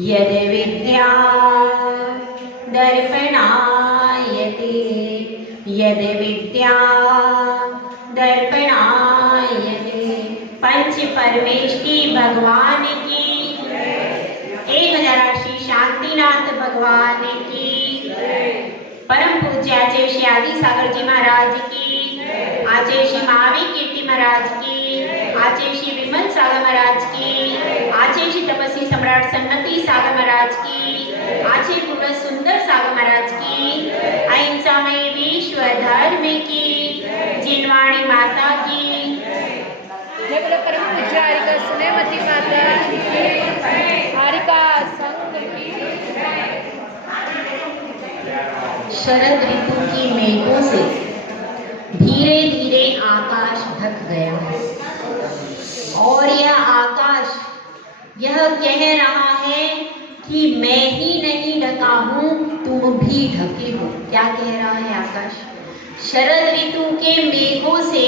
यद विद्या दर्पणायते, यद विद्या दर्पणायते। पंच परमेष्टि भगवान की, 1000 श्री शांतिनाथ भगवान की, परम पूज्य आचार्य श्री आदि सागर जी महाराज की, आचार्य श्री महावीर कीर्ति महाराज की, आचार्य श्री विमल सागर महाराज की, आचार्य श्री तपस्वी सम्राट सन्नति सागर महाराज की, आचार्य पूर्ण सुंदर सागर महाराज की, अहिंसामय विश्व धर्म की, जिनवाणी माता की, जय बोलो परम पूज्य हरिका सुनेमती माता की, हरिका संघ की। शरद ऋतु की मेघों से धीरे धीरे आकाश ढक गया है और यह आकाश यह कह रहा है कि मैं ही नहीं ढका हूं, तुम भी ढके हो। क्या कह रहा है आकाश? शरद ऋतु के मेघों से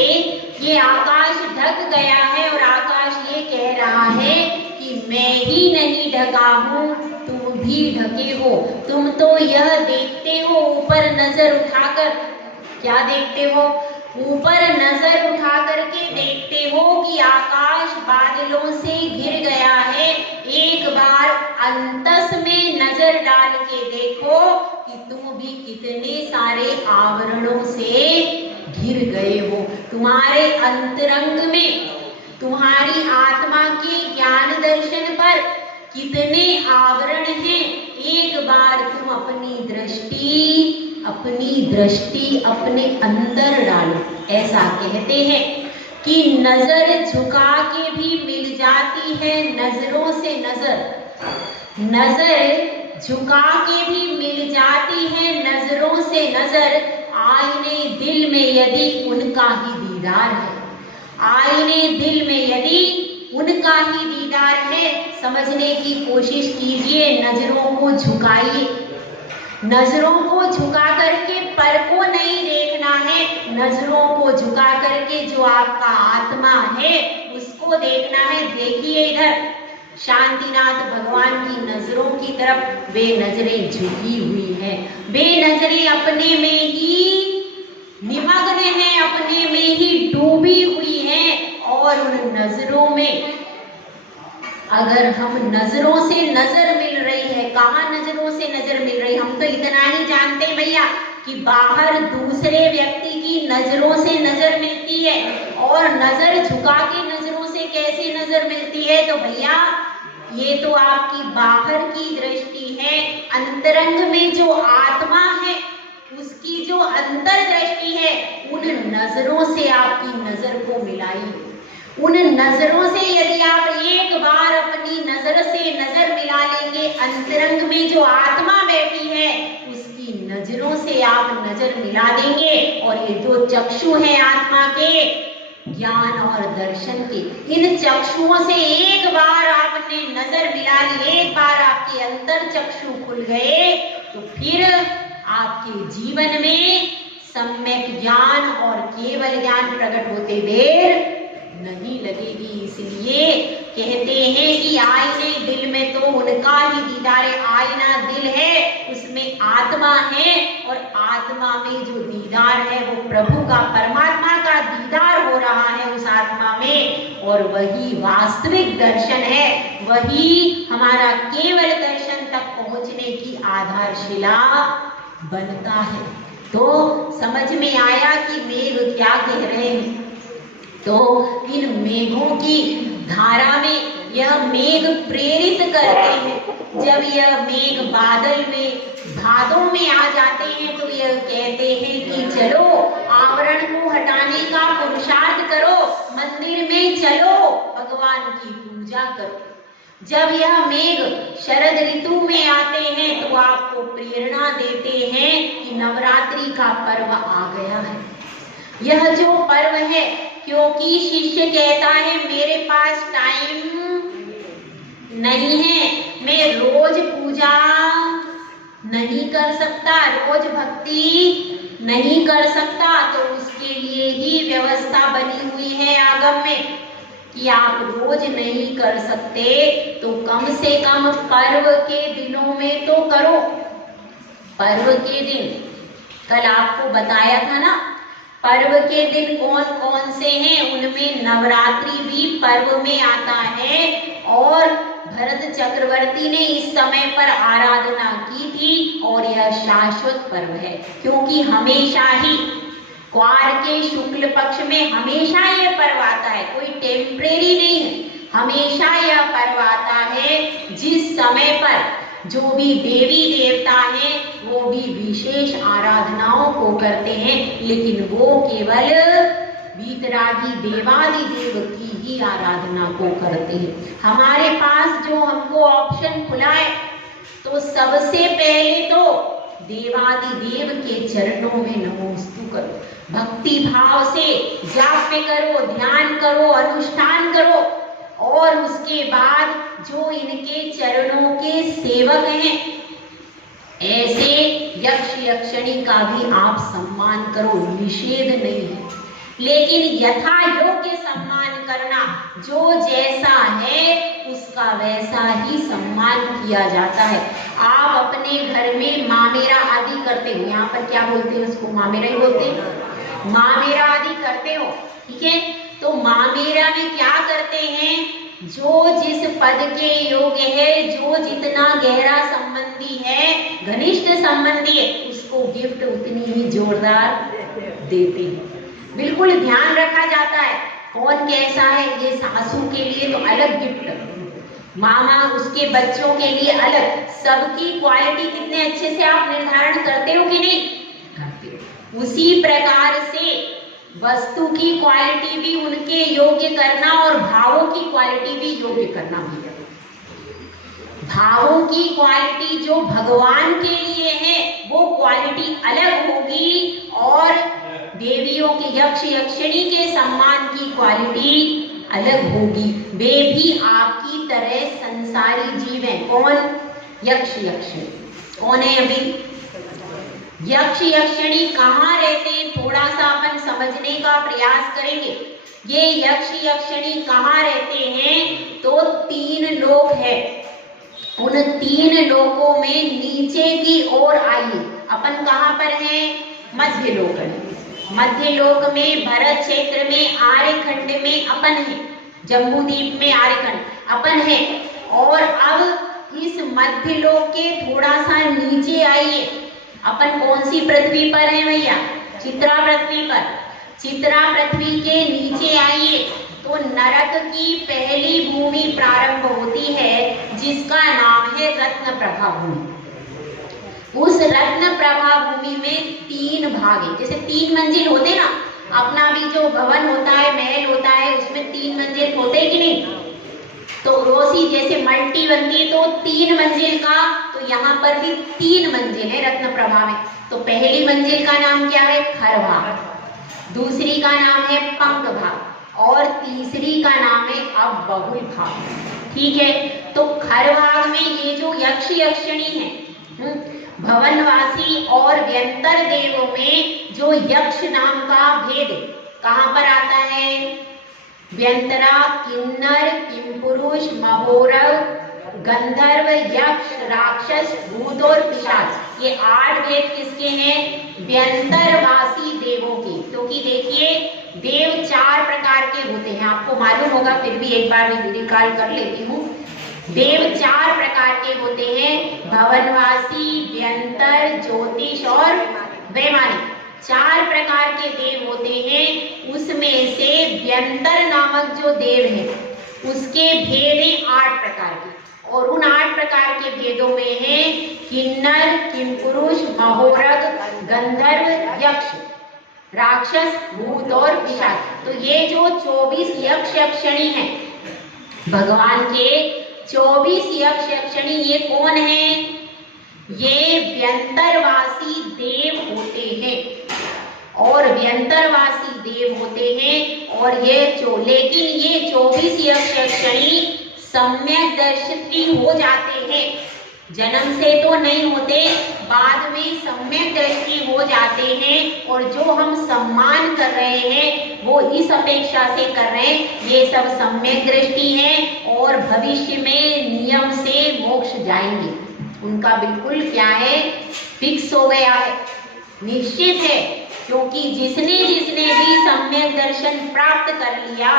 ये आकाश ढक गया है और आकाश ये कह रहा है कि मैं ही नहीं ढका हूं, तुम भी ढके हो। तुम तो यह देखते हो ऊपर नजर उठाकर, क्या देखते हो? ऊपर नजर उठा करके देखते हो कि आकाश बादलों से घिर गया है। एक बार अंतस में नजर डाल के देखो कि तुम भी कितने सारे आवरणों से घिर गए हो। तुम्हारे अंतरंग में, तुम्हारी आत्मा के ज्ञान दर्शन पर कितने आवरण हैं। एक बार तुम अपनी दृष्टि अपने अंदर डालो। ऐसा कहते हैं कि नजर झुका के भी मिल जाती है नजरों से नजर झुका के भी मिल जाती है नजरों से नजर। आईने दिल में यदि उनका ही दीदार है, आईने दिल में यदि उनका ही दीदार है, समझने की कोशिश कीजिए। नजरों को झुकाइए, नजरों को झुका करके पर को नहीं देखना है, नजरों को झुका करके जो आपका आत्मा है उसको देखना है। देखिए इधर शांतिनाथ भगवान की नजरों की तरफ वे नजरें झुकी हुई हैं, वे नजरें अपने में ही निमग्न हैं, अपने में ही डूबी हुई हैं। और उन नजरों में अगर हम नजरों से नजर मिल रही है, कहाँ नजरों से नजर मिल रही? हम तो इतना ही जानते हैं भैया कि बाहर दूसरे व्यक्ति की नजरों से नजर मिलती है, और नजर झुका के नजरों से कैसे नजर मिलती है? तो भैया ये तो आपकी बाहर की दृष्टि है। अंतरंग में जो आत्मा है उसकी जो अंतर दृष्टि है, उन नजरों से आपकी नजर को मिलाइए। उन नजरों से यदि आप एक बार अपनी नजर से नजर मिला लेंगे, अंतरंग में जो आत्मा बैठी है उसकी नजरों से आप नजर मिला देंगे, और ये जो चक्षु हैं आत्मा के ज्ञान और दर्शन के, इन चक्षुओं से एक बार आपने नजर मिला ली, एक बार आपके अंतर चक्षु खुल गए, तो फिर आपके जीवन में सम्यक ज्ञान और केवल ज्ञान प्रकट होते देर नहीं लगेगी। इसलिए कहते हैं कि आईने दिल में तो उनका ही दीदार है। आईना दिल है, उसमें आत्मा है, और आत्मा में जो दीदार है वो प्रभु का, परमात्मा का दीदार हो रहा है उस आत्मा में, और वही वास्तविक दर्शन है, वही हमारा केवल दर्शन तक पहुंचने की आधारशिला बनता है। तो समझ में आया कि मेघ क्या कह रहे हैं? तो इन मेघों की धारा में यह मेघ प्रेरित करते हैं। जब यह मेघ बादल में, भादों में आ जाते हैं, तो यह कहते हैं कि चलो आवरण को हटाने का पुरुषार्थ करो, मंदिर में चलो, भगवान की पूजा करो। जब यह मेघ शरद ऋतु में आते हैं तो आपको प्रेरणा देते हैं कि नवरात्रि का पर्व आ गया है। यह जो पर्व है, क्योंकि शिष्य कहता है मेरे पास टाइम नहीं है, मैं रोज पूजा नहीं कर सकता, रोज भक्ति नहीं कर सकता, तो उसके लिए ही व्यवस्था बनी हुई है आगम में। कि आप रोज नहीं कर सकते तो कम से कम पर्व के दिनों में तो करो। पर्व के दिन कल आपको बताया था ना, पर्व के दिन कौन कौन से हैं, उनमें नवरात्रि भी पर्व में आता है और भरत चक्रवर्ती ने इस समय पर आराधना की थी और यह शाश्वत पर्व है, क्योंकि हमेशा ही क्वार के शुक्ल पक्ष में हमेशा यह पर्व आता है, कोई टेम्परेरी नहीं है, हमेशा यह पर्व आता है जिस समय पर जो भी देवी देवता हैं वो भी विशेष आराधनाओं को करते हैं, लेकिन वो केवल वीतरागी देवादिदेव की ही आराधना को करते हैं। हमारे पास जो हमको ऑप्शन खुला है, तो सबसे पहले तो देवादिदेव के चरणों में नमोस्तु करो, भक्ति भाव से जाप करो, ध्यान करो, अनुष्ठान करो, और उसके बाद जो इनके चरणों के सेवक हैं ऐसे यक्ष यक्षिणी का भी आप सम्मान करो, निषेध नहीं है, लेकिन यथा योग्य सम्मान करना, जो जैसा है उसका वैसा ही सम्मान किया जाता है। आप अपने घर में मामेरा आदि करते हो, यहाँ पर क्या बोलते हैं उसको, मामेरा ही बोलते हैं, मामेरा आदि करते हो, ठीक है। तो मामेरा में क्या करते हैं, जो जिस पद के योग्य है, जो जितना गहरा संबंधी है, घनिष्ठ संबंधी है, उसको गिफ्ट उतनी ही जोरदार देते हैं। बिल्कुल ध्यान रखा जाता है कौन कैसा है, ये सासू के लिए तो अलग गिफ्ट, मामा उसके बच्चों के लिए अलग, सबकी क्वालिटी कितने अच्छे से आप निर्धारण करते हो कि नहीं करते हो। उसी प्रकार से वस्तु की क्वालिटी भी उनके योग्य करना और भावों की क्वालिटी भी योग्य करना भी है। भावों की क्वालिटी जो भगवान के लिए है वो क्वालिटी अलग होगी, और देवियों के यक्ष यक्षिणी के सम्मान की क्वालिटी अलग होगी। वे भी आपकी तरह संसारी जीव हैं। कौन? यक्ष यक्षिणी। कौन है अभी? यक्ष यक्षिणी कहाँ रहते हैं, थोड़ा सा अपन समझने का प्रयास करेंगे। ये यक्ष यक्षिणी कहाँ रहते हैं, तो 3 लोक है। उन 3 लोकों में नीचे की ओर आइए, अपन कहाँ पर हैं, मध्य लोक में। मध्य लोक में भरत क्षेत्र में आर्यखंड में अपन है, जम्बूद्वीप में आर्यखंड अपन है। और अब इस मध्य लोक के थोड़ा सा नीचे आइए, अपन कौन सी पृथ्वी पर है भैया, चित्रा पृथ्वी पर। चित्रा पृथ्वी के नीचे आइए तो नरक की पहली भूमि प्रारंभ होती है, जिसका नाम है रत्न प्रभा भूमि। उस रत्न प्रभा भूमि में 3 भाग है। जैसे 3 मंजिल होते ना, अपना भी जो भवन होता है, महल होता है, उसमें 3 मंजिल होते कि नहीं, तो रोसी जैसे मल्टी बनती है तो 3 मंजिल का, तो यहाँ पर भी 3 मंजिल है रत्न प्रभा में। तो पहली मंजिल का नाम क्या है, खरभाग, दूसरी का नाम है पंक भाग, और तीसरी का नाम है अब बहुल भाग। ठीक है, तो खरभाग में ये जो यक्ष यक्षिणी है, भवनवासी और व्यंतर देवों में जो यक्ष नाम का भेद कहाँ पर आता है, व्यंतरा, किन्नर, किमपुरुष, महोरव, गंधर्व, यक्ष, राक्षस, भूत और पिशाच, ये 8 भेद किसके हैं, व्यंतरवासी देवों के। क्योंकि देखिए देव 4 प्रकार के होते हैं, आपको मालूम होगा, फिर भी एक बार रिकॉल कर लेती हूँ। देव 4 प्रकार के होते हैं, भवनवासी, व्यंतर, ज्योतिष और वैमानिक। 4 प्रकार के देव होते हैं। उसमें से व्यंतर नामक जो देव है उसके भेद हैं 8 प्रकार के, और उन 8 प्रकार के भेदों में है किन्नर, किमपुरुष, महोरग, गंधर्व, यक्ष, राक्षस, भूत और पिशाच। तो ये जो 24 यक्ष यक्षिणी हैं, भगवान के 24 यक्ष यक्षिणी, ये कौन है, ये व्यंतरवासी देव होते हैं, और व्यंतरवासी देव होते हैं। और लेकिन ये 24 यक्ष यक्षिणी सम्यक दर्शित हो जाते हैं, जन्म से तो नहीं होते, बाद में सम्यक दृष्टि हो जाते हैं, और जो हम सम्मान कर रहे हैं वो इस अपेक्षा से कर रहे हैं ये सब सम्यक दृष्टि है और भविष्य में नियम से मोक्ष जाएंगे। उनका बिल्कुल क्या है, फिक्स हो गया है, निश्चित है। क्योंकि जिसने जिसने भी सम्यक दर्शन प्राप्त कर लिया,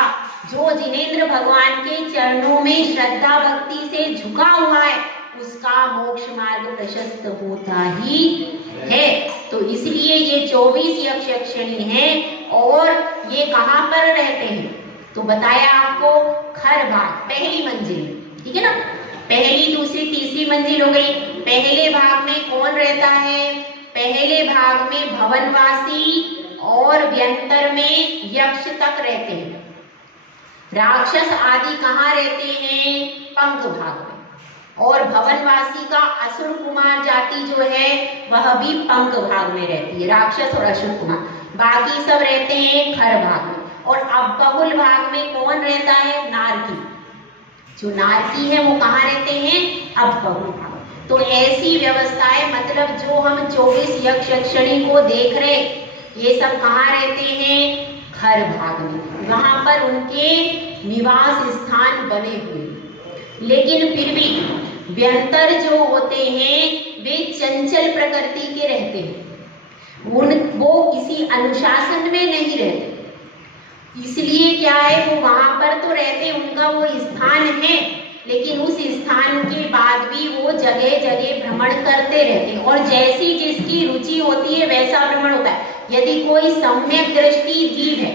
जो जिनेंद्र भगवान के चरणों में श्रद्धा भक्ति से झुका हुआ है, उसका मोक्ष मार्ग प्रशस्त होता ही है। तो इसलिए ये 24 यक्ष यक्षिणी हैं, और ये कहाँ पर रहते हैं, तो बताया आपको खर भाग, पहली मंजिल, ठीक है ना, पहली दूसरी तीसरी मंजिल हो गई। पहले भाग में कौन रहता है, पहले भाग में भवनवासी और व्यंतर में यक्ष तक रहते हैं। राक्षस आदि कहाँ रहते हैं, पंख भाग में, और भवनवासी का असुर कुमार जाति जो है वह भी पंख भाग में रहती है, राक्षस और असुर कुमार। बाकी सब रहते हैं खर भाग में। और अब बहुल भाग में कौन रहता है, नारकी। जो नारकी है वो कहाँ रहते हैं, अब बहुल भाग। तो ऐसी व्यवस्था है, मतलब जो हम 24 यक्ष यक्षिणी को देख रहे, ये सब कहाँ रहते हैं, खर भाग में। वहां पर उनके निवास स्थान बने हुए। लेकिन फिर भी व्यंतर जो होते हैं वे चंचल प्रकृति के रहते हैं, वो किसी अनुशासन में नहीं रहते। इसलिए क्या है, वो वहां पर तो रहते, उनका वो स्थान है, लेकिन उस स्थान के बाद भी वो जगह जगह भ्रमण करते रहते हैं, और जैसी जिसकी रुचि होती है वैसा भ्रमण होता है। यदि कोई सम्यक दृष्टि जीव है,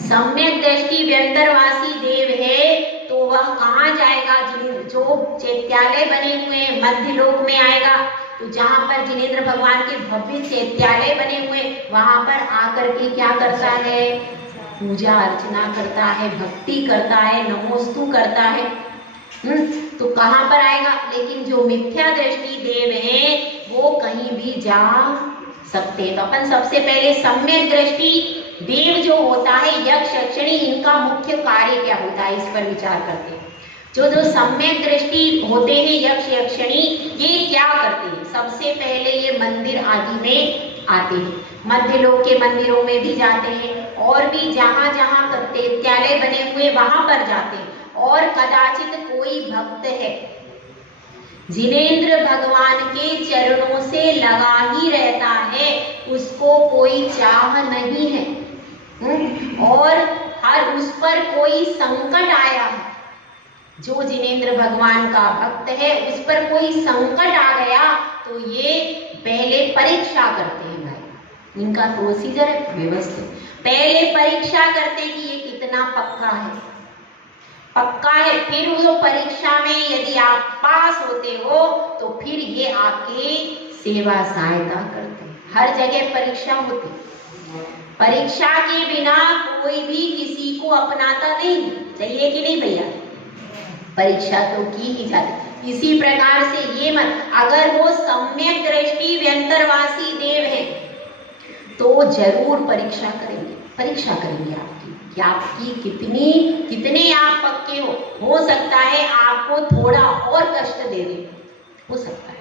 सम्यक दृष्टि व्यंतरवासी देव है, तो वह कहाँ जाएगा, जो चैत्यालय बने हुए हैं मध्य लोक में आएगा। तो जहाँ पर जिनेंद्र भगवान के भव्य चैत्यालय बने हुए, वहां पर आकर के क्या करता है, पूजा अर्चना करता है, भक्ति करता है, नमोस्तु करता है। तो कहाँ पर आएगा। लेकिन जो मिथ्या दृष्टि देव हैं वो कहीं भी जा सकते हैं। तो अपन सबसे पहले सम्यक दृष्टि देव जो होता है, यक्ष यक्षिणी, इनका मुख्य कार्य क्या होता है, इस पर विचार करते हैं। जो सम्यक दृष्टि होते हैं यक्ष यक्षिणी, ये क्या करते हैं, सबसे पहले ये मंदिर आदि में आते हैं, मध्य लोक के मंदिरों में भी जाते हैं, और भी जहाँ जहाँ चैत्यालय बने हुए वहां पर जाते हैं। और कदाचित कोई भक्त है जिनेंद्र भगवान के चरणों से लगा ही रहता है, उसको कोई चाह नहीं है, और हर उस पर कोई संकट आया है, जो जिनेंद्र भगवान का भक्त है उस पर कोई संकट आ गया, तो ये पहले परीक्षा करते हैं। भाई इनका प्रोसीजर है व्यवस्थित, पहले परीक्षा करते कि ये कितना पक्का है, पक्का है। फिर वो परीक्षा में यदि आप पास होते हो तो फिर ये आपकी सेवा सहायता करते हैं। हर जगह परीक्षा होती, परीक्षा के बिना कोई भी किसी को अपनाता नहीं, चाहिए कि नहीं भैया, परीक्षा तो की ही जाती। इसी प्रकार से ये मत, अगर वो सम्यक दृष्टि व्यंतरवासी देव है तो जरूर परीक्षा करेंगे, परीक्षा करेंगे आपकी कि आपकी कितने आप पक्के हो सकता है आपको थोड़ा और कष्ट दे दे, हो सकता है,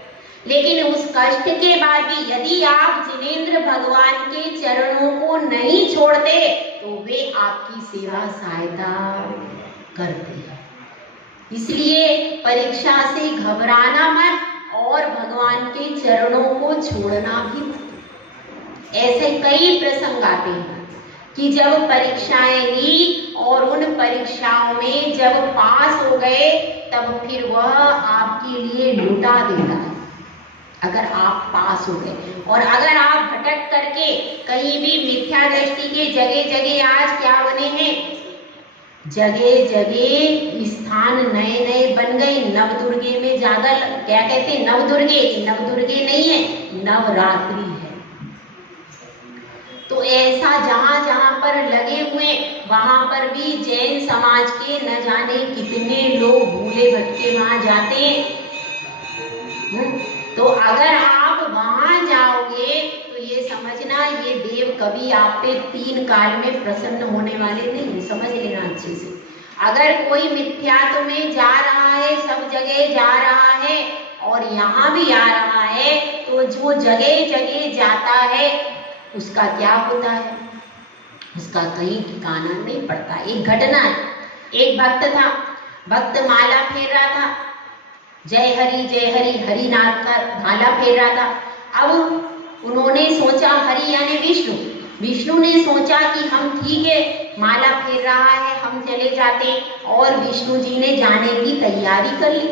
लेकिन उस कष्ट के बाद भी यदि आप जिनेंद्र भगवान के चरणों को नहीं छोड़ते तो वे आपकी सेवा सहायता करते हैं। इसलिए परीक्षा से घबराना मत और भगवान के चरणों को छोड़ना भी मत। ऐसे कई प्रसंग आते हैं कि जब परीक्षाएं ली और उन परीक्षाओं में जब पास हो गए तब फिर वह आपके लिए लुटा देता है, अगर आप पास हो गए। और अगर आप भटक करके कहीं भी मिथ्या दृष्टि के जगह जगह आज क्या बने हैं, जगह जगह स्थान नए नए बन गए। नवदुर्गे में ज्यादा क्या कहते हैं, नवदुर्गे, नवदुर्गे नहीं है, नवरात्रि है। तो ऐसा जहां जहां पर लगे हुए वहां पर भी जैन समाज के न जाने कितने लोग भूले भटके वहां जाते हैं। तो अगर आप वहां जाओगे तो ये समझना ये देव कभी आप पे 3 काल में प्रसन्न होने वाले नहीं, समझ लेना अच्छे से। अगर कोई मिथ्यात्व में जा रहा है, सब जगह जा रहा है यहाँ भी आ रहा है, तो जो जगह जगह जाता है उसका क्या होता है, उसका कहीं ठिकाना नहीं पड़ता। एक घटना है, एक भक्त था, भक्त माला फेर रहा था, जय हरि हरि नाम का माला फेर रहा था। अब उन्होंने सोचा, हरि यानी विष्णु, विष्णु ने सोचा कि हम ठीक है माला फेर रहा है, हम चले जाते, और विष्णु जी ने जाने की तैयारी कर ली।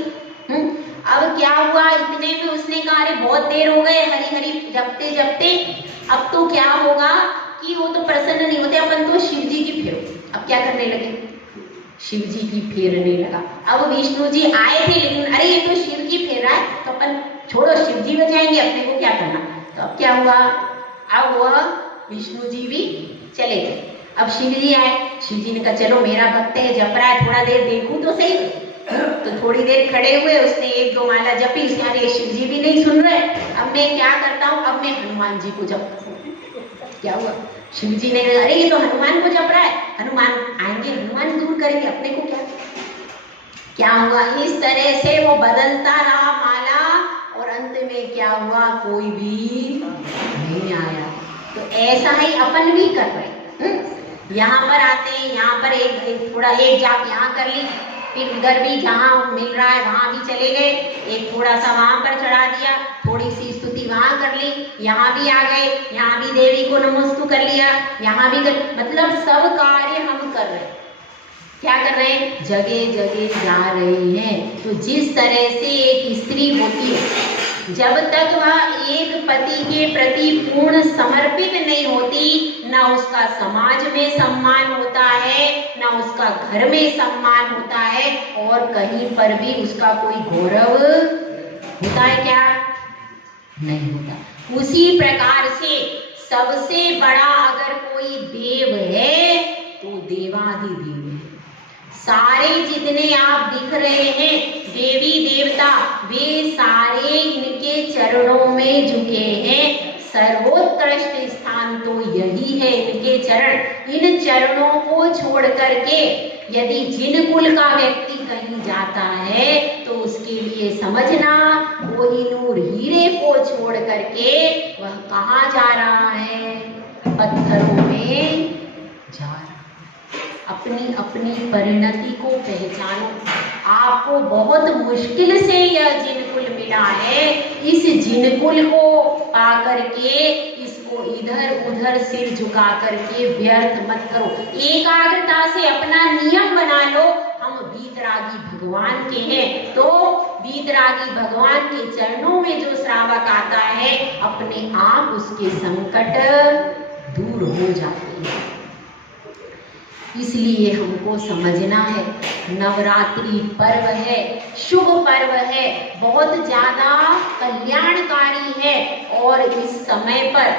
अब क्या हुआ, इतने में उसने कहा अरे बहुत देर हो गए हरि हरि जपते जपते, अब तो क्या होगा कि वो तो प्रसन्न नहीं होते, अपन तो शिव जी की फेरो। अब क्या करने लगे, शिव जी की फेरने लगा। अब विष्णु जी आए थे, लेकिन अरे ये तो शिव की फेर रहा है, तो अपन छोड़ो, शिव जी बचाएंगे, अपने को क्या करना। तो अब क्या हुआ, अब वह विष्णु जी भी चले गए। अब शिव जी आए, शिव जी ने कहा चलो मेरा भक्त है, जप रहा है, थोड़ा देर देखूं तो सही। तो थोड़ी देर खड़े हुए, उसने एक दो माला जपी, उसने अरे शिव जी भी नहीं सुन रहे, अब मैं क्या करता हूँ, अब मैं हनुमान जी को जपता हूँ। क्या हुआ, शिव जी ने अरे ये तो हनुमान को जप रहा है, हनुमान आएंगे, हनुमान दूर करेंगे, अपने को क्या। क्या हुआ, इस तरह से वो बदलता रहा माला, और अंत में क्या हुआ, कोई भी नहीं आया। तो ऐसा ही अपन भी कर रहे, यहाँ पर आते हैं, यहाँ पर एक थोड़ा एक जाप यहाँ कर ली, फिर उधर भी जहाँ मिल रहा है वहां भी चले गए, एक थोड़ा सा वहां पर चढ़ा दिया, थोड़ी सी स्तुति वहां कर ली, यहाँ भी आ गए, यहाँ भी देवी को नमोस्तु कर लिया, यहाँ भी मतलब सब कार्य हम कर रहे हैं। क्या कर रहे हैं, जगह जगह जा रहे हैं। तो जिस तरह से एक स्त्री होती है, जब तक वह एक पति के प्रति पूर्ण समर्पित नहीं होती, ना उसका समाज में सम्मान होता है, ना उसका घर में सम्मान होता है, और कहीं पर भी उसका कोई गौरव होता है क्या, नहीं होता। उसी प्रकार से सबसे बड़ा अगर कोई देव है तो देवाधिदेव है। सारे जितने आप दिख रहे हैं देवी देवता, वे सारे इनके चरणों में झुके हैं। सर्वोत्कृष्ट स्थान तो यही है इनके चरण। इन चरणों को छोड़ करके यदि जिन कुल का व्यक्ति कहीं जाता है तो उसके लिए समझना, कोहिनूर हीरे को छोड़ करके वह कहाँ जा रहा है, पत्थरों में जा रहा है। अपनी अपनी परिणति को पहचानो। आपको बहुत मुश्किल से यह जिनकुल मिला है, इस जिनकुल को पा करके इसको इधर उधर सिर झुका करके व्यर्थ मत करो। एकाग्रता से अपना नियम बना लो, हम वीतरागी भगवान के हैं, तो वीतरागी भगवान के चरणों में जो श्रावक आता है अपने आप उसके संकट दूर हो जाते हैं। इसलिए हमको समझना है, नवरात्रि पर्व है, शुभ पर्व है, बहुत ज्यादा कल्याणकारी है, और इस समय पर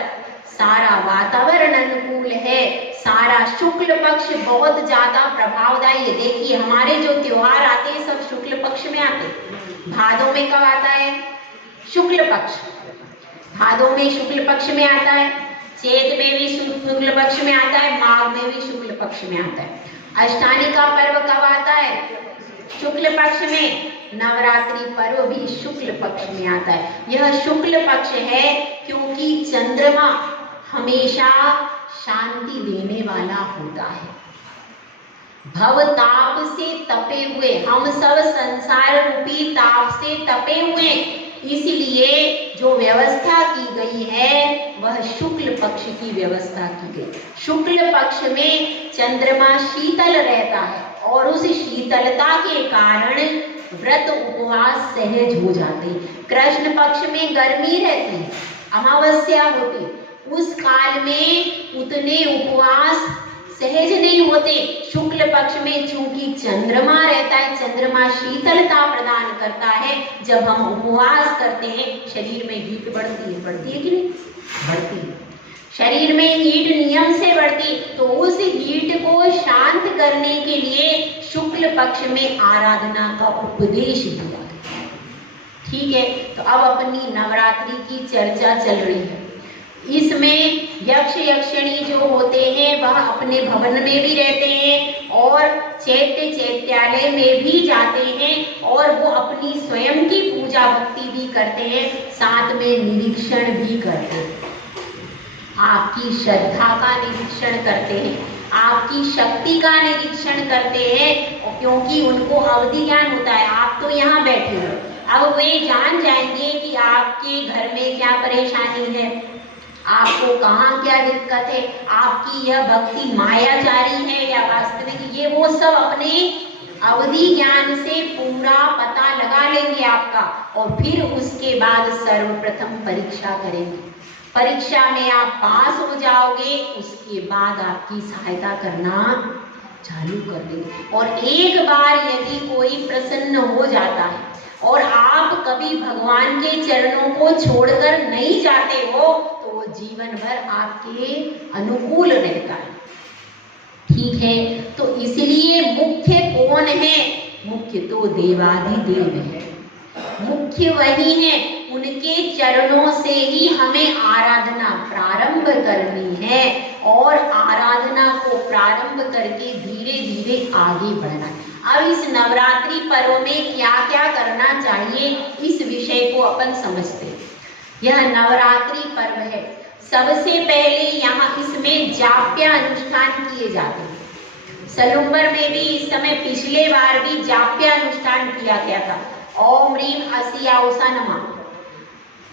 सारा वातावरण अनुकूल है, सारा शुक्ल पक्ष बहुत ज्यादा प्रभावदायी है। देखिए हमारे जो त्योहार आते हैं सब शुक्ल पक्ष में आते हैं। भादों में कब आता है, शुक्ल पक्ष, भादों में शुक्ल पक्ष में आता है, चैत में भी शुक्ल पक्ष में आता है, माघ में भी शुक्ल पक्ष में आता है। अष्टानी का पर्व कब आता है, शुक्ल पक्ष में। नवरात्रि पर्व भी शुक्ल पक्ष में आता है। यह शुक्ल पक्ष है क्योंकि चंद्रमा हमेशा शांति देने वाला होता है। भव ताप से तपे हुए, हम सब संसार रूपी ताप से तपे हुए, इसलिए जो व्यवस्था की गई है वह शुक्ल पक्ष की व्यवस्था की गई। शुक्ल पक्ष में चंद्रमा शीतल रहता है और उस शीतलता के कारण व्रत उपवास सहज हो जाते हैं। कृष्ण पक्ष में गर्मी रहती है, अमावस्या होती, उस काल में उतने उपवास सहज नहीं होते। शुक्ल पक्ष में चूंकि चंद्रमा रहता है, चंद्रमा शीतलता प्रदान करता है, जब हम उपवास करते हैं शरीर में हीट बढ़ती है कि नहीं, बढ़ती है। शरीर में हीट नियम से बढ़ती, तो उस हीट को शांत करने के लिए शुक्ल पक्ष में आराधना का उपदेश दिया गया। ठीक है, तो अब अपनी नवरात्रि की चर्चा चल रही है। इसमें यक्ष यक्षिणी जो होते हैं वह अपने भवन में भी रहते हैं और चैत्यालय में भी जाते हैं और वो अपनी स्वयं की पूजा पूजा भक्ति भी करते हैं, साथ में निरीक्षण भी करते हैं। आपकी श्रद्धा का निरीक्षण करते हैं, आपकी शक्ति का निरीक्षण करते हैं, क्योंकि उनको अवधि ज्ञान होता है। आप तो यहाँ बैठे हो, अब वे जान जाएंगे कि आपके घर में क्या परेशानी है, आपको कहाँ क्या दिक्कत है, आपकी यह भक्ति मायाचारी है या वास्तविक, ये वो सब अपने अवधि ज्ञान से पूरा पता लगा लेंगे आपका। और फिर उसके बाद सर्वप्रथम परीक्षा करेंगे। परीक्षा में आप पास हो जाओगे, उसके बाद आपकी सहायता करना चालू कर देंगे। और एक बार यदि कोई प्रसन्न हो जाता है और आप कभी भगवान के चरणों को छोड़कर नहीं जाते हो, तो वो जीवन भर आपके अनुकूल रहता है। ठीक है, तो इसलिए मुख्य कौन है? मुख्य तो देवाधिदेव है, मुख्य वही है। उनके चरणों से ही हमें आराधना प्रारंभ करनी है और आराधना को प्रारंभ करके धीरे धीरे आगे बढ़ना है। अब इस नवरात्रि पर्व में क्या क्या करना चाहिए, इस विषय को अपन समझते हैं। यह नवरात्रि पर्व है, सबसे पहले यहाँ इसमें जाप्य अनुष्ठान किए जाते हैं। सलुम्बर में भी इस समय पिछले बार भी जाप्य अनुष्ठान किया गया था। ओम ह्रीम असियाउसा नमः,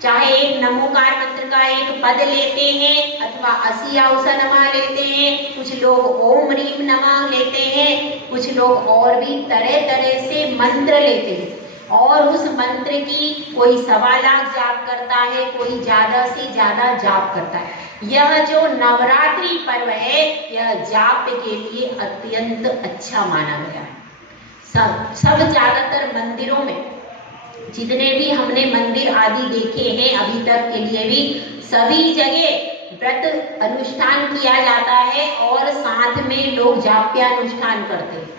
चाहे एक नमोकार मंत्र का एक पद लेते हैं अथवा असियाउसा नमः लेते हैं, कुछ लोग ओम ह्रीम नमः लेते हैं, कुछ लोग और भी तरह तरह से मंत्र लेते हैं। और उस मंत्र की कोई 1.25 लाख जाप करता है, कोई ज्यादा से ज्यादा जाप करता है। यह जो नवरात्रि पर्व है, यह जाप के लिए अत्यंत अच्छा माना गया है। सब ज्यादातर मंदिरों में, जितने भी हमने मंदिर आदि देखे हैं अभी तक के लिए भी, सभी जगह व्रत अनुष्ठान किया जाता है और साथ में लोग जाप्य अनुष्ठान करते हैं।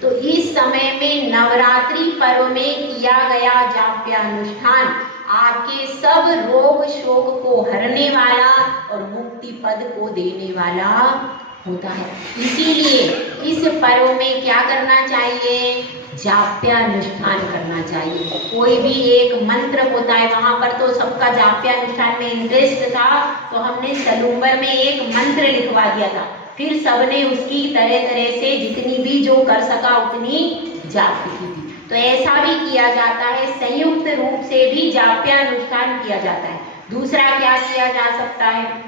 तो इस समय में नवरात्रि पर्व में किया गया जाप्य अनुष्ठान आपके सब रोग शोक को हरने वाला और मुक्ति पद को देने वाला होता है। इसीलिए इस पर्व में क्या करना चाहिए? जाप्य अनुष्ठान करना चाहिए। कोई भी एक मंत्र होता है, वहां पर तो सबका जाप्य अनुष्ठान में इंटरेस्ट था, तो हमने सलुम्बर में एक मंत्र लिखवा दिया था। फिर सबने उसकी तरह तरह से जितनी भी जो कर सका उतनी जाप की थी। तो ऐसा भी किया जाता है, संयुक्त रूप से भी जाप्य अनुष्ठान किया जाता है। दूसरा क्या किया जा सकता है?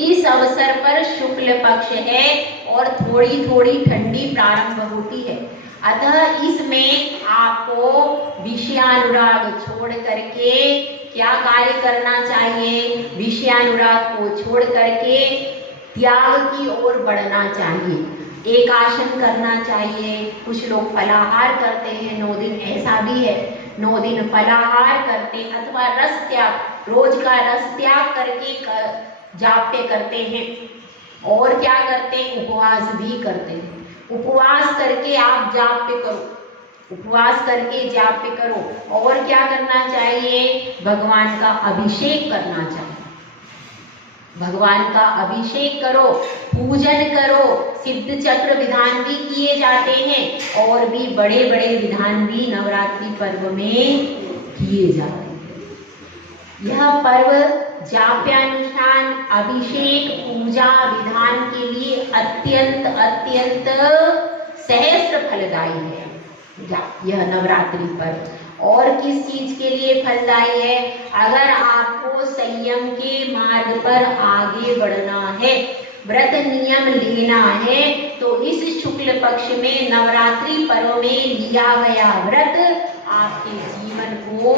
इस अवसर पर शुक्ल पक्ष है और थोड़ी थोड़ी ठंडी प्रारंभ होती है, अतः इसमें आपको विषयानुराग छोड़ करके क्या कार्य करना चाहिए? विषयानुराग को छोड़ करके त्याग की ओर बढ़ना चाहिए। एक आसन करना चाहिए। कुछ लोग फलाहार करते हैं 9 दिन, ऐसा भी है 9 दिन फलाहार करते अथवा रस त्याग, रोज का रस त्याग करके जाप्य करते हैं। और क्या करते हैं? उपवास भी करते हैं। उपवास करके आप जाप्य करो, उपवास करके जाप्य करो। और क्या करना चाहिए? भगवान का अभिषेक करना चाहिए। भगवान का अभिषेक करो, पूजन करो। सिद्ध चक्र विधान भी किए जाते हैं और भी बड़े बड़े विधान भी नवरात्रि पर्व में किए जाते हैं। यह पर्व जाप्यानुष्ठान, अभिषेक, पूजा विधान के लिए अत्यंत अत्यंत सहस्त्र फलदायी है यह नवरात्रि पर्व। और किस चीज के लिए फलदायी है? अगर आपको संयम के मार्ग पर आगे बढ़ना है, व्रत नियम लेना है, तो इस शुक्ल पक्ष में नवरात्रि पर्व में लिया गया व्रत आपके जीवन को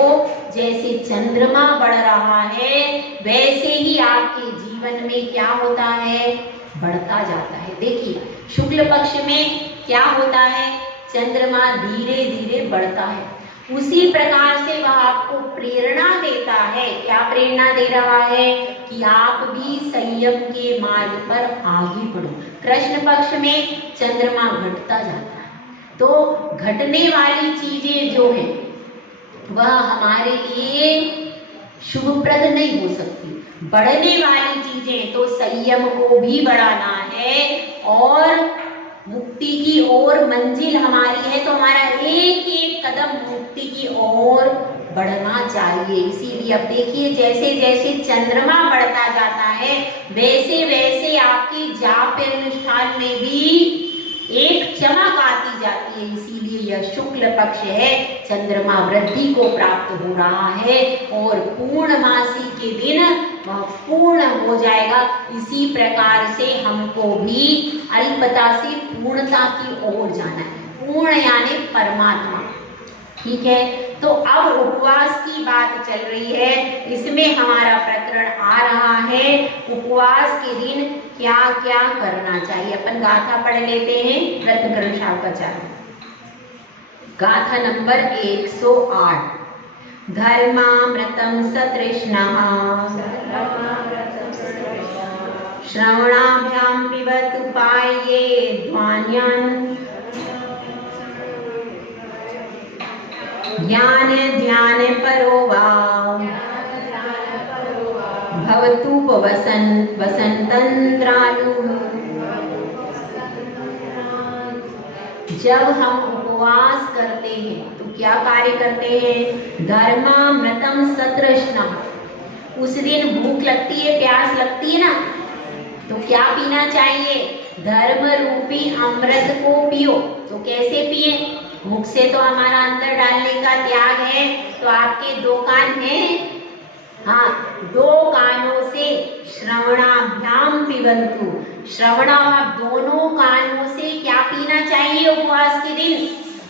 जैसे चंद्रमा बढ़ रहा है, वैसे ही आपके जीवन में क्या होता है? बढ़ता जाता है। देखिए शुक्ल पक्ष में क्या होता है? चंद्रमा धीरे धीरे बढ़ता है। उसी प्रकार से वह आपको प्रेरणा देता है। क्या प्रेरणा दे रहा है? कि आप भी संयम के मार्ग पर आगे बढ़ो। कृष्ण पक्ष में चंद्रमा घटता जाता है, तो घटने वाली चीजें जो है वह हमारे लिए शुभप्रद नहीं हो सकती। बढ़ने वाली चीजें तो संयम को भी बढ़ाना है और मुक्ति की ओर मंजिल हमारी है, तो हमारा एक एक कदम मुक्ति की ओर बढ़ना चाहिए। इसीलिए अब देखिए जैसे जैसे चंद्रमा बढ़ता जाता है वैसे वैसे आपके जाप अनुष्ठान में भी एक चमक आती जाती है। इसीलिए यह शुक्ल पक्ष है, चंद्रमा वृद्धि को प्राप्त हो रहा है और पूर्णमासी के दिन वह पूर्ण हो जाएगा। इसी प्रकार से हमको भी अल्पता से पूर्णता की ओर जाना है। पूर्ण यानी परमात्मा, ठीक है। तो अब उपवास की बात चल रही है, इसमें हमारा प्रकरण आ रहा है उपवास के दिन क्या क्या करना चाहिए। अपन गाथा पढ़ लेते हैं व्रतकरण शावकाचार्य। गाथा नंबर 108। धर्मामृतं सतृष्णः श्रवणाभ्यां पिबतु पाये ध्यान ध्यान परो वा वसंतंत्रालुः। जब हम उपवास करते हैं तो क्या कार्य करते हैं? धर्मामृतं सतृष्णः। उस दिन भूख लगती है, प्यास लगती है ना, तो क्या पीना चाहिए? धर्म रूपी अमृत को पियो। तो कैसे पिए? मुख से तो हमारा अंदर डालने का त्याग है, तो आपके दो कान हैं, हाँ, दो कानों से श्रवणाभ्याम पिबन्तु। श्रवण आप दोनों कानों से क्या पीना चाहिए उपवास के दिन?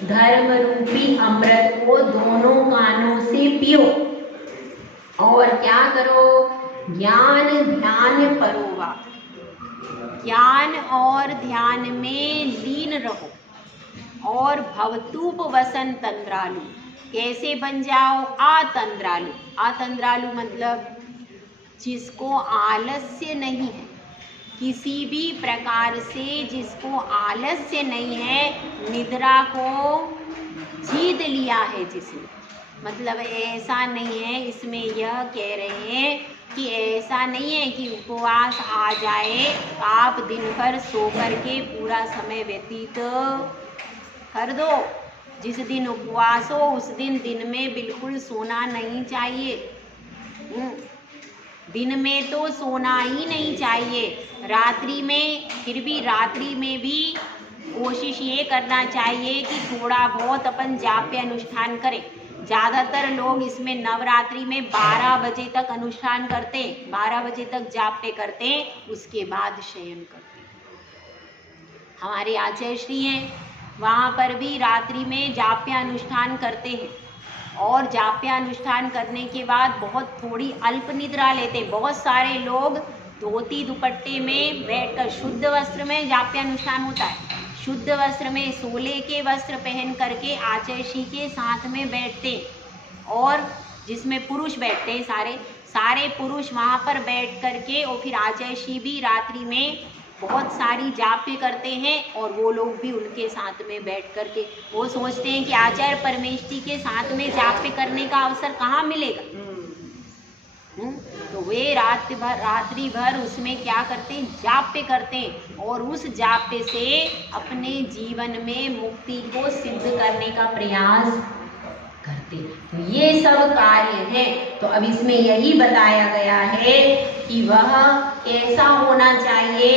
धर्म रूपी अमृत को दोनों कानों से पियो। और क्या करो? ज्ञान ध्यान परोवा। ज्ञान और ध्यान में लीन रहो। और भवतुपवसन तंद्रालु। कैसे बन जाओ? आतंद्रालु। आतंद्रालु मतलब जिसको आलस्य नहीं है, किसी भी प्रकार से जिसको आलस्य नहीं है, निद्रा को जीत लिया है जिसने, मतलब ऐसा नहीं है। इसमें यह कह रहे हैं कि ऐसा नहीं है कि उपवास आ जाए, आप दिन भर सो करके पूरा समय व्यतीत कर दो। जिस दिन उपवास हो उस दिन में बिल्कुल सोना नहीं चाहिए। दिन में तो सोना ही नहीं चाहिए। रात्रि में, फिर भी रात्रि में भी कोशिश ये करना चाहिए कि थोड़ा बहुत अपन जाप्य अनुष्ठान करें। ज़्यादातर लोग इसमें नवरात्रि में 12 बजे तक अनुष्ठान करते हैं, 12 बजे तक जाप्य करते हैं, उसके बाद शयन करते हैं। हमारे आचार्य श्री हैं, वहाँ पर भी रात्रि में जाप्य अनुष्ठान करते हैं और जाप्य अनुष्ठान करने के बाद बहुत थोड़ी अल्प निद्रा लेते हैं। बहुत सारे लोग धोती दुपट्टे में बैठकर, शुद्ध वस्त्र में जाप्य अनुष्ठान होता है, शुद्ध वस्त्र में सोले के वस्त्र पहन करके आचार्य श्री के साथ में बैठते, और जिसमें पुरुष बैठते हैं, सारे पुरुष वहाँ पर बैठ करके, और फिर आचार्य श्री भी रात्रि में बहुत सारी जाप्य करते हैं और वो लोग भी उनके साथ में बैठ करके वो सोचते हैं कि आचार्य परमेष्ठी के साथ में जाप्य करने का अवसर कहाँ मिलेगा। तो वे रात्रि भर उसमें क्या करते हैं? जाप्य करते हैं और उस जाप्य से अपने जीवन में मुक्ति को सिद्ध करने का प्रयास करते। तो ये सब कार्य है। तो अब इसमें यही बताया गया है कि वह कैसा होना चाहिए।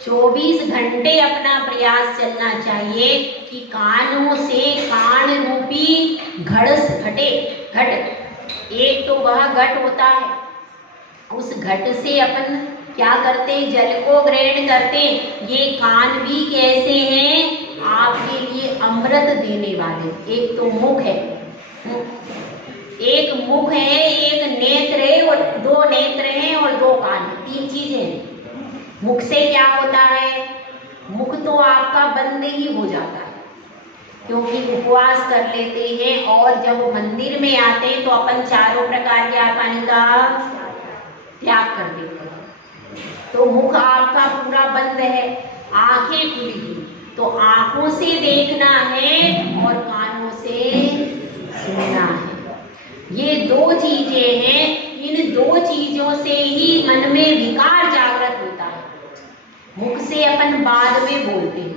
24 घंटे अपना प्रयास चलना चाहिए कि कानों से कान रूपी घट, एक तो वह घट होता है, उस घट से अपन क्या करते हैं? जल को ग्रहण करते हैं। ये कान भी कैसे हैं? आपके लिए अमृत देने वाले। एक तो मुख है, एक मुख है, एक नेत्र है, और 2 नेत्र हैं और 2 कान, 3 चीजें हैं। मुख से क्या होता है? मुख तो आपका बंद ही हो जाता है, क्योंकि उपवास कर लेते हैं और जब मंदिर में आते हैं तो अपन चारों प्रकार के पानी का त्याग कर देते हैं। तो मुख आपका पूरा बंद है, आंखें खुली, तो आंखों से देखना है और कानों से सुनना है। ये 2 चीजें हैं। इन 2 चीजों से ही मन में विकार जागृत होता है। मुख से अपन बाद में बोलते हैं,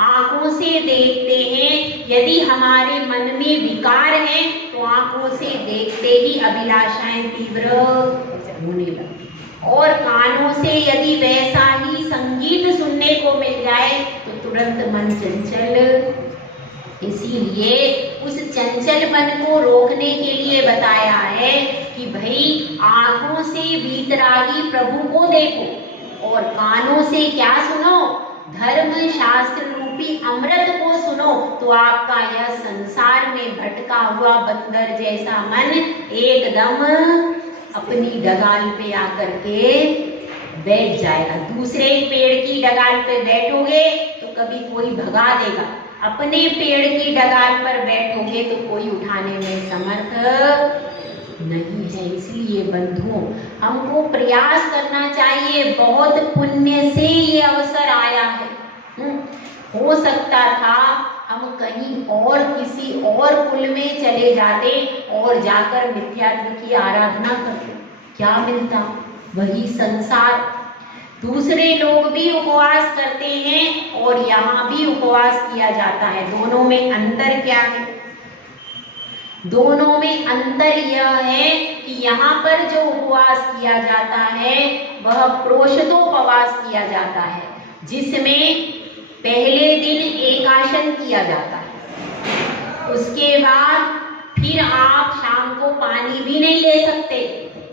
आंखों से देखते हैं, यदि हमारे मन में विकार है तो आंखों से देखते ही अभिलाषाएं तीव्र होने लगती, और कानों से यदि वैसा ही संगीत सुनने को मिल जाए तो तुरंत मन चंचल। इसीलिए उस चंचलपन को रोकने के लिए बताया है कि भाई आंखों से वीतरागी प्रभु को देखो और कानों से क्या सुनो, धर्म शास्त्र रूपी अमृत को सुनो, तो आपका यह संसार में भटका हुआ बंदर जैसा मन एकदम अपनी डगाल पे आकर के बैठ जाएगा। दूसरे पेड़ की डगाल पे बैठोगे तो कभी कोई भगा देगा, अपने पेड़ की डगाल पर बैठोगे तो कोई उठाने में समर्थ नहीं है। इसलिए बंधुओं, हमको प्रयास करना चाहिए। बहुत पुण्य से ये अवसर आया है। हो सकता था हम कहीं और किसी और कुल में चले जाते और जाकर मिथ्यात्व की आराधना करते, क्या मिलता? वही संसार। दूसरे लोग भी उपवास करते हैं और यहाँ भी उपवास किया जाता है। दोनों में अंतर क्या है? दोनों में अंतर यह है कि यहाँ पर जो उपवास किया जाता है वह प्रोषदोपवास किया जाता है, जिसमें पहले दिन एकाशन किया जाता है, उसके बाद फिर आप शाम को पानी भी नहीं ले सकते,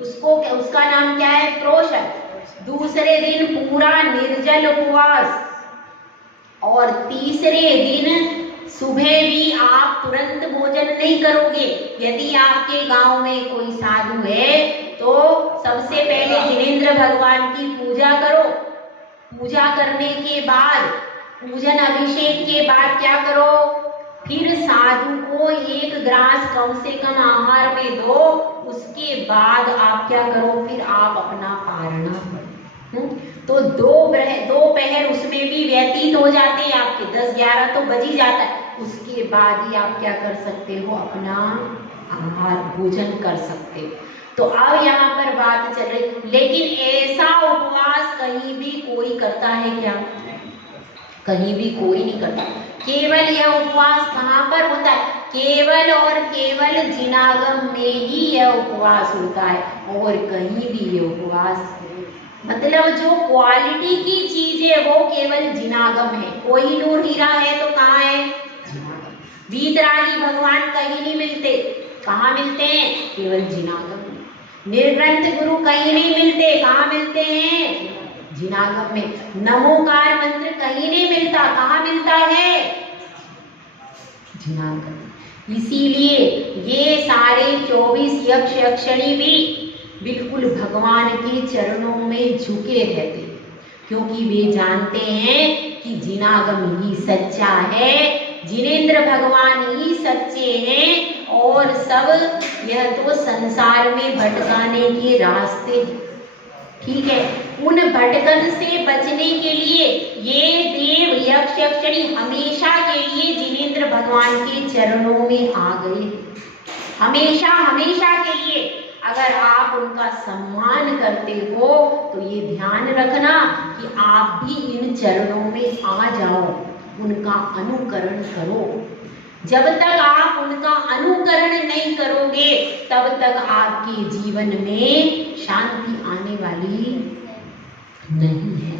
उसका नाम क्या है? प्रोषद। दूसरे दिन पूरा निर्जल उपवास, और तीसरे दिन सुबह भी आप तुरंत भोजन नहीं करोगे। यदि आपके गांव में कोई साधु है तो सबसे पहले जिनेंद्र भगवान की पूजा करो। पूजा करने के बाद, पूजन अभिषेक के बाद क्या करो? फिर साधु को 1 ग्रास कम से कम आहार में दो। उसके बाद आप क्या करो? फिर आप अपना पारणा पढ़ो। तो दोपहर उसमें भी व्यतीत हो जाते हैं आपके, 10-11 तो बज ही जाता है। उसके बाद ही आप क्या कर सकते हो? अपना आहार भोजन कर सकते हो। तो अब यहाँ पर बात चल रही, लेकिन ऐसा उपवास कहीं भी कोई करता है क्या? कहीं भी कोई नहीं करता। केवल यह उपवास कहाँ पर होता है? केवल और केवल जिनागम में ही यह उपवास होता है, और कहीं भी यह उपवास, मतलब जो क्वालिटी की चीज है वो केवल जिनागम है। कोहिनूर हीरा है तो कहाँ है? वीतरागी भगवान कहीं नहीं मिलते। कहाँ मिलते हैं? केवल जिनागम में। निर्ग्रंथ गुरु कहीं नहीं मिलते। कहाँ मिलते हैं? जिनागम में। नमोकार मंत्र कहीं नहीं मिलता। कहाँ मिलता है? जिनागम। इसीलिए ये सारे 24 यक्ष यक्षिणी भी बिल्कुल भगवान के चरणों में झुके रहते, क्योंकि वे जानते हैं कि जिनागम ही सच्चा है, जिनेंद्र भगवान ही सच्चे हैं, और सब यह तो संसार में भटकाने के रास्ते हैं। ठीक है, उन भटकन से बचने के लिए ये देव यक्ष यक्षिणी हमेशा के लिए जिनेंद्र भगवान के चरणों में आ गए, हमेशा हमेशा के लिए। अगर आप उनका सम्मान करते हो तो ये ध्यान रखना कि आप भी इन चरणों में आ जाओ, उनका अनुकरण करो। जब तक आप उनका अनुकरण नहीं करोगे तब तक आपके जीवन में शांति आने वाली नहीं है।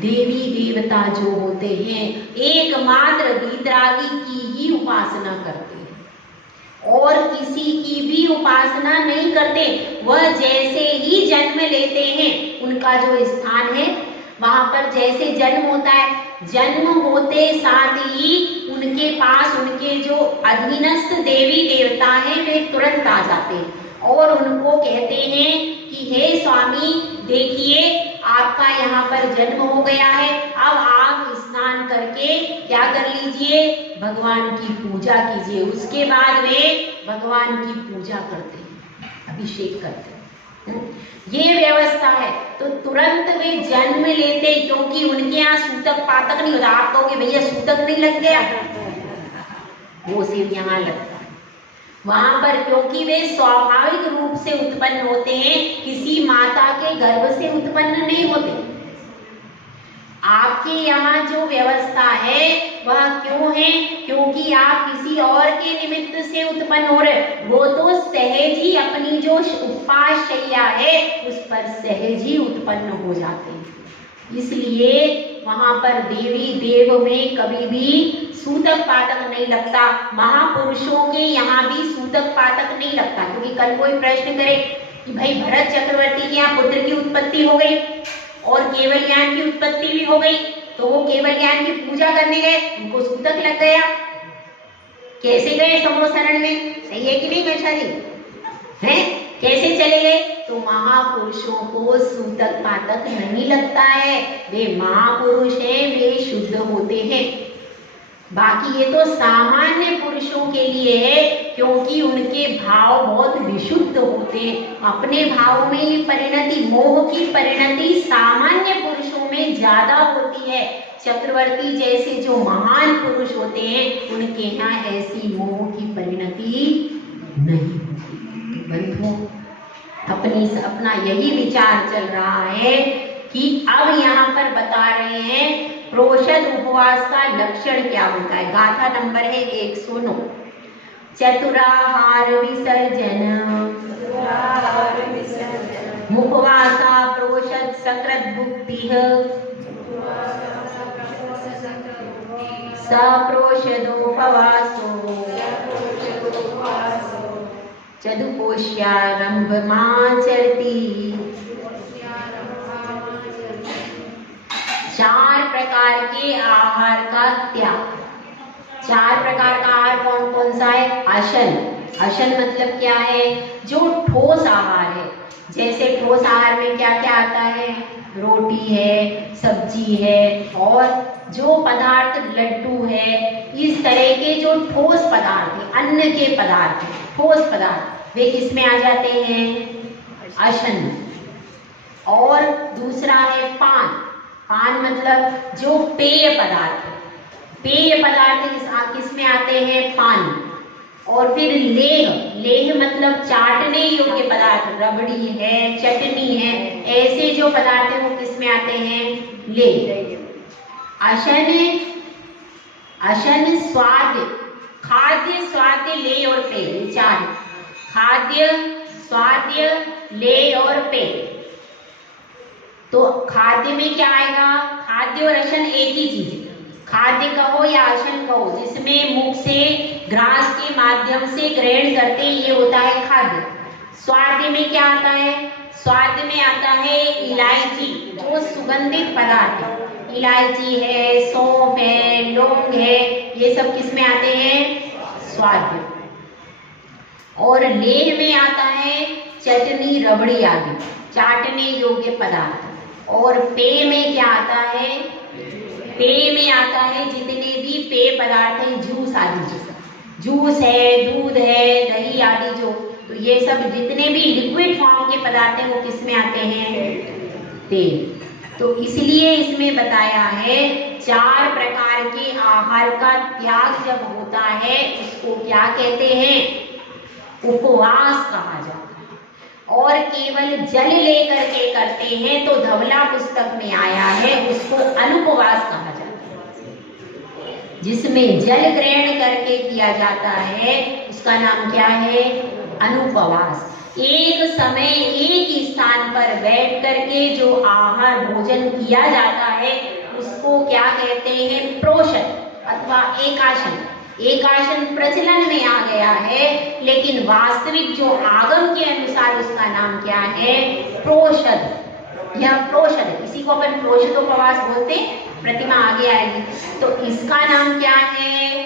देवी देवता जो होते हैं एकमात्र वीतरागी की ही उपासना करते हैं और किसी की भी उपासना नहीं करते। वह जैसे ही जन्म लेते हैं उनका जो स्थान है वहां पर जैसे जन्म होता है, जन्म होते साथ ही उनके पास उनके जो अधीनस्थ देवी देवता हैं वे तुरंत आ जाते हैं और उनको कहते हैं कि हे स्वामी देखिए आपका यहाँ पर जन्म हो गया है, अब आप स्नान करके क्या कर लीजिए, भगवान की पूजा कीजिए। उसके बाद वे भगवान की पूजा करते हैं, अभिषेक करते हैं। ये व्यवस्था है। तो तुरंत वे जन्म लेते, क्योंकि उनके यहाँ सूतक पातक नहीं होता। आप कहोगे भैया सूतक नहीं लग गया, वो सिर्फ यहाँ लगता है वहां पर, क्योंकि वे स्वाभाविक रूप से उत्पन्न होते हैं, किसी माता के गर्भ से उत्पन्न नहीं होते। आपके यहाँ जो व्यवस्था है वह क्यों है? क्योंकि आप किसी और के निमित्त से उत्पन्न हो रहे, वो तो सहज ही अपनी जो उपवास शैया है उस पर सहज ही उत्पन्न हो जाते हैं। इसलिए वहां पर देवी देव में कभी भी सूतक पातक नहीं लगता। महापुरुषों के यहाँ भी सूतक पातक नहीं लगता। क्योंकि कल कोई प्रश्न करे कि भाई भरत चक्रवर्ती के यहाँ पुत्र की उत्पत्ति हो गई और केवल ज्ञान की उत्पत्ति भी हो गई, तो वो केवल ज्ञान की पूजा करने गए, उनको सूतक लग गया। कैसे गए समोसरण में? सही है कि नहीं बेचारी? हैं? कैसे चले गए? तो महापुरुषों को सूतक पातक नहीं लगता है, वे महापुरुष हैं, वे शुद्ध होते हैं। बाकी ये तो सामान्य पुरुषों के लिए है, क्योंकि उनके भाव बहुत विशुद्ध होते हैं। अपने भाव में ये परिणति, मोह की परिणति सामान्य पुरुषों में ज्यादा होती है। चक्रवर्ती जैसे जो महान पुरुष होते हैं उनके यहाँ ऐसी मोह की परिणति नहीं होती। बंधुओं, अपना यही विचार चल रहा है कि अब यहाँ पर बता रहे हैं प्रोषद उपवास का लक्षण क्या होता है। गाथा नंबर है 109। चतुराहार विसर्जन उपवासा प्रोषद सकृत भुक्ति सप्रोषदोपवासो चतुपोष्यारंभमाचरति। 4 प्रकार के आहार का त्याग। 4 प्रकार का आहार कौन कौन सा है? अशन। अशन मतलब क्या है? जो ठोस आहार है। जैसे ठोस आहार में क्या क्या आता है? रोटी है, सब्जी है, और जो पदार्थ लड्डू है, इस तरह के जो ठोस पदार्थ है, अन्न के पदार्थ, ठोस पदार्थ, वे किस में आ जाते हैं? अशन में। और दूसरा है पान। पान मतलब जो पेय पदार्थ है। पेय पदार्थ किस में आते हैं? पान। और फिर लेह। लेह मतलब चाटने योग्य पदार्थ, रबड़ी है, चटनी है, ऐसे जो पदार्थ है वो किस में आते हैं? लेह। अशन, अशन, स्वाद्य, खाद्य, स्वाद्य, लेह और पेय, 4। खाद्य, स्वाद्य, लेह और पेय। तो खाद्य में क्या आएगा? खाद्य और अशन एक ही चीज है। खाद्य कहो या अशन कहो, जिसमें मुख से ग्रास के माध्यम से ग्रहण करते हैं, ये होता है खाद्य। स्वाद्य में क्या आता है? स्वाद्य में आता है इलायची, जो सुगंधित पदार्थ है। इलायची है, सौंफ है, लौंग है, ये सब किस में आते हैं? स्वाद्य। और लेह में आता है चटनी, रबड़ी आदि, चाटने योग्य पदार्थ। और पेय में क्या आता है? पेय में आता है जितने भी पेय पदार्थ हैं, जूस आदि, जूस है, दूध है, दही आदि, जो तो ये सब जितने भी लिक्विड फॉर्म के पदार्थ हैं वो किस में आते हैं? पेय। तो इसलिए इसमें बताया है 4 प्रकार के आहार का त्याग जब होता है उसको क्या कहते हैं? उपवास कहा जाता है। और केवल जल लेकर के करते हैं तो धवला पुस्तक में आया है, उसको अनुपवास कहा जाता है। जिसमें जल ग्रहण करके किया जाता है उसका नाम क्या है? अनुपवास। एक समय एक ही स्थान पर बैठ करके जो आहार भोजन किया जाता है उसको क्या कहते हैं? प्रोषद अथवा एकाशन। एकाशन प्रचलन में आ गया है, लेकिन वास्तविक जो आगम के अनुसार उसका नाम क्या है? प्रोषद। यह प्रोषद है, इसी को अपन प्रोषदोपवास बोलते हैं, प्रतिमा आगे आएगी। तो इसका नाम क्या है?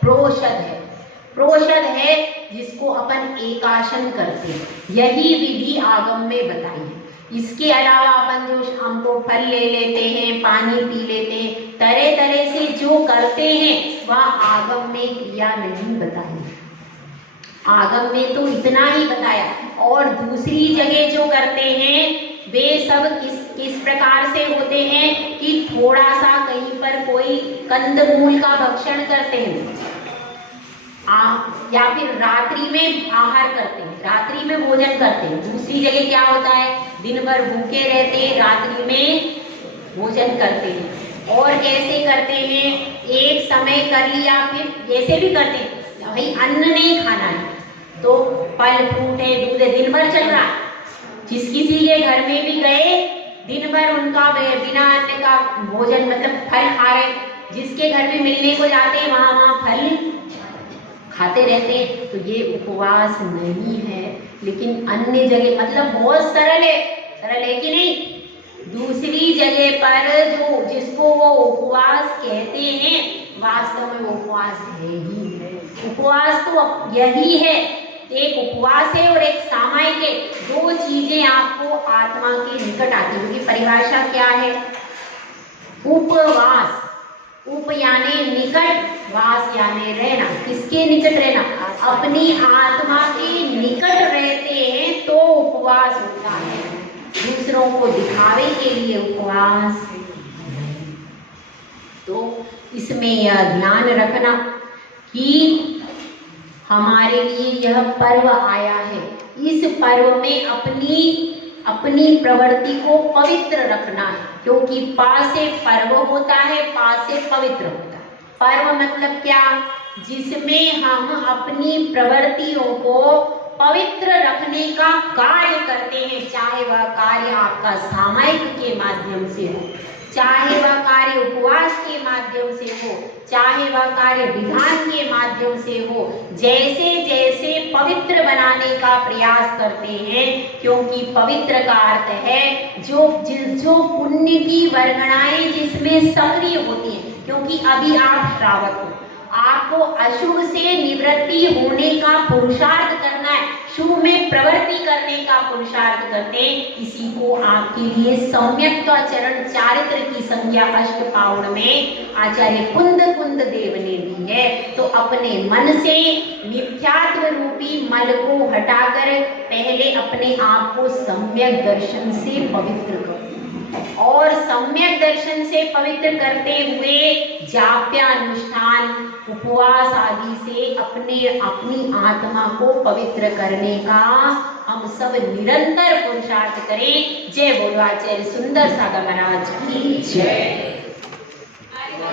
प्रोषद है। प्रोषद है जिसको अपन एकाशन करते हैं। यही विधि आगम में बताई है। इसके अलावा अपन जो हमको फल ले लेते हैं, पानी पी लेते हैं, तरह तरह से जो करते हैं वह आगम में क्रिया नहीं बताई। आगम में तो इतना ही बताया। और दूसरी जगह जो करते हैं वे सब किस प्रकार से होते हैं कि थोड़ा सा कहीं पर कोई कंदमूल का भक्षण करते हैं, या फिर रात्रि में आहार करते हैं, रात्रि में भोजन करते हैं। दूसरी जगह क्या होता है? दिन भर भूखे रहते हैं, रात्रि में भोजन करते हैं। और कैसे करते हैं, एक समय कर लिया, फिर ऐसे भी करते हैं भाई अन्न नहीं खाना है तो फल फ्रूट है, दूध है, दिन भर चल रहा है। जिस किसी के घर में भी गए दिन भर उनका बिना अन्न का भोजन मतलब फल खा रहे, जिसके घर में मिलने को जाते हैं वहां फल खाते रहते हैं। तो ये उपवास नहीं है। लेकिन अन्य जगह मतलब बहुत सरल है कि नहीं। दूसरी जगह पर जो जिसको वो उपवास कहते हैं वास्तव में वो उपवास है ही है। उपवास तो यही है, एक उपवास है और एक सामायिक है। दो चीजें आपको आत्मा के निकट आती हैं। परिभाषा क्या है, उपवास, उप यानी निकट, वास यानी रहना। किसके निकट रहना, अपनी आत्मा के निकट रहते हैं तो उपवास होता है। दूसरों को दिखावे के लिए उपवास। तो इसमें यह ध्यान रखना कि हमारे लिए यह पर्व आया है, इस पर्व में अपनी प्रवृत्ति को पवित्र रखना है। क्योंकि पा से पर्व होता है, पा से पवित्र होता है। पर्व मतलब क्या, जिसमें हम अपनी प्रवृत्तियों को पवित्र रखने का कार्य करते हैं। चाहे वह कार्य आपका सामायिक के माध्यम से हो, चाहे वह कार्य उपवास के माध्यम से हो, चाहे वह कार्य विधान के माध्यम से हो, जैसे जैसे पवित्र बनाने का प्रयास करते हैं। क्योंकि पवित्र का अर्थ है जो पुण्य की वर्गणाएं जिसमें सक्रिय होती हैं। क्योंकि अभी आप श्रावक हो, आपको अशुभ से निवृत्ति होने का पुरुषार्थ करना है, शुभ में प्रवृत्ति करने का पुरुषार्थ करते हैं। इसी को आपके लिए सम्यक्ताचरण चारित्र की संज्ञा अष्टपाउण में आचार्य कुंद देव ने दी है। तो अपने मन से मिथ्यात्व रूपी मल को हटाकर पहले अपने आप को सम्यक दर्शन से पवित्र करो, और सम्यक दर्शन से पवित्र करते हुए जाप्यानुष्ठान, उपवास आदि से अपनी आत्मा को पवित्र करने का हम सब निरंतर पुरुषार्थ करें। जय बोलो आचार्य सुंदर सागर महाराज की जय।